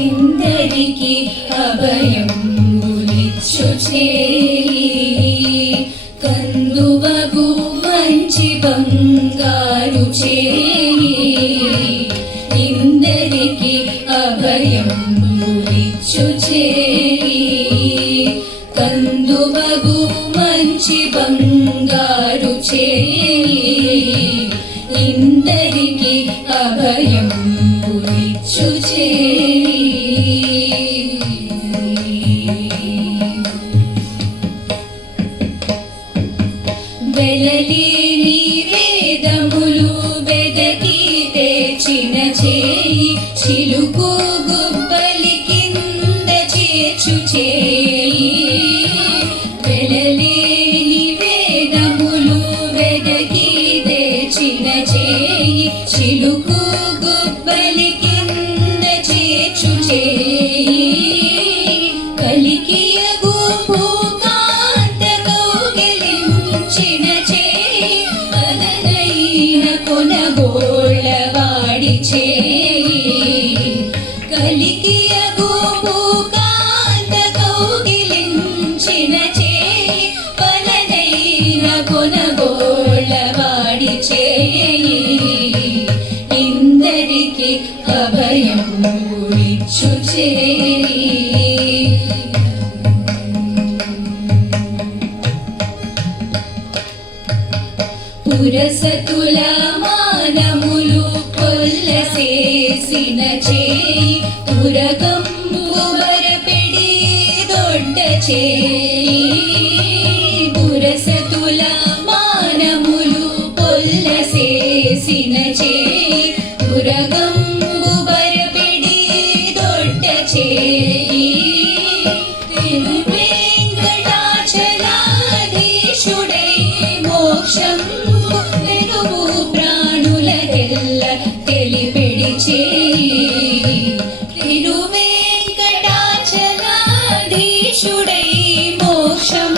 ఇందరికి అభయం కందువగు మంచి బంగారు ఇందరికి అభయం కందువగు మంచి బంగారు ఇందరికి అభయం వెలలేని వేదములు వెదకి తెచిన చేయి చిలుకు గుబ్బలి కింద చేర్చు చేయి వెలలేని వేదములు వెదకి తెచిన చేయి చిలుకు గుబ్బలి కింద చేర్చు చేయి కలికియగు కొనగోళ్ళవాడి కలికియగు పూకాంత కౌగిలించిన పలనైన కొనగోళ్ళవాడి ఇందరికి అభయం ఇచ్చు పురసతుల మానములు కొల్లసేసిన చేయి పురగంబు వరపెడి దొడ్డ చేయి పురసతుల మానములు కొల్లసేసిన చేయి పురగంబు వరపెడి దొడ్డ చేయి వెంకటాచలాధీశుడై మోక్షం తిరువేంకటాచలాధీశుడై మోక్షం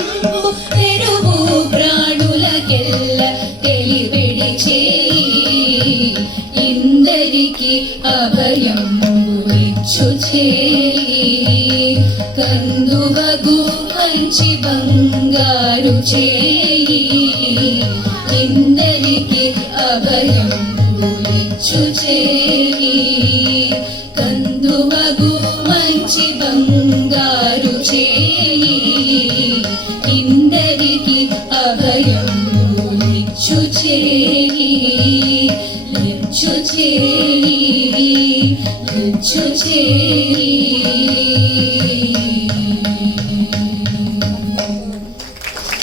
తెరువు ప్రాణులకెల్ల తెలిపెడి ఇందరికి అభయం ఇచ్చు కందువగు మంచి బంగారు ఇందరికి అభయం ఇచ్చు కందువగు మంచి బంగారు ఇందరికి అభయం ఇచ్చు ఇచ్చు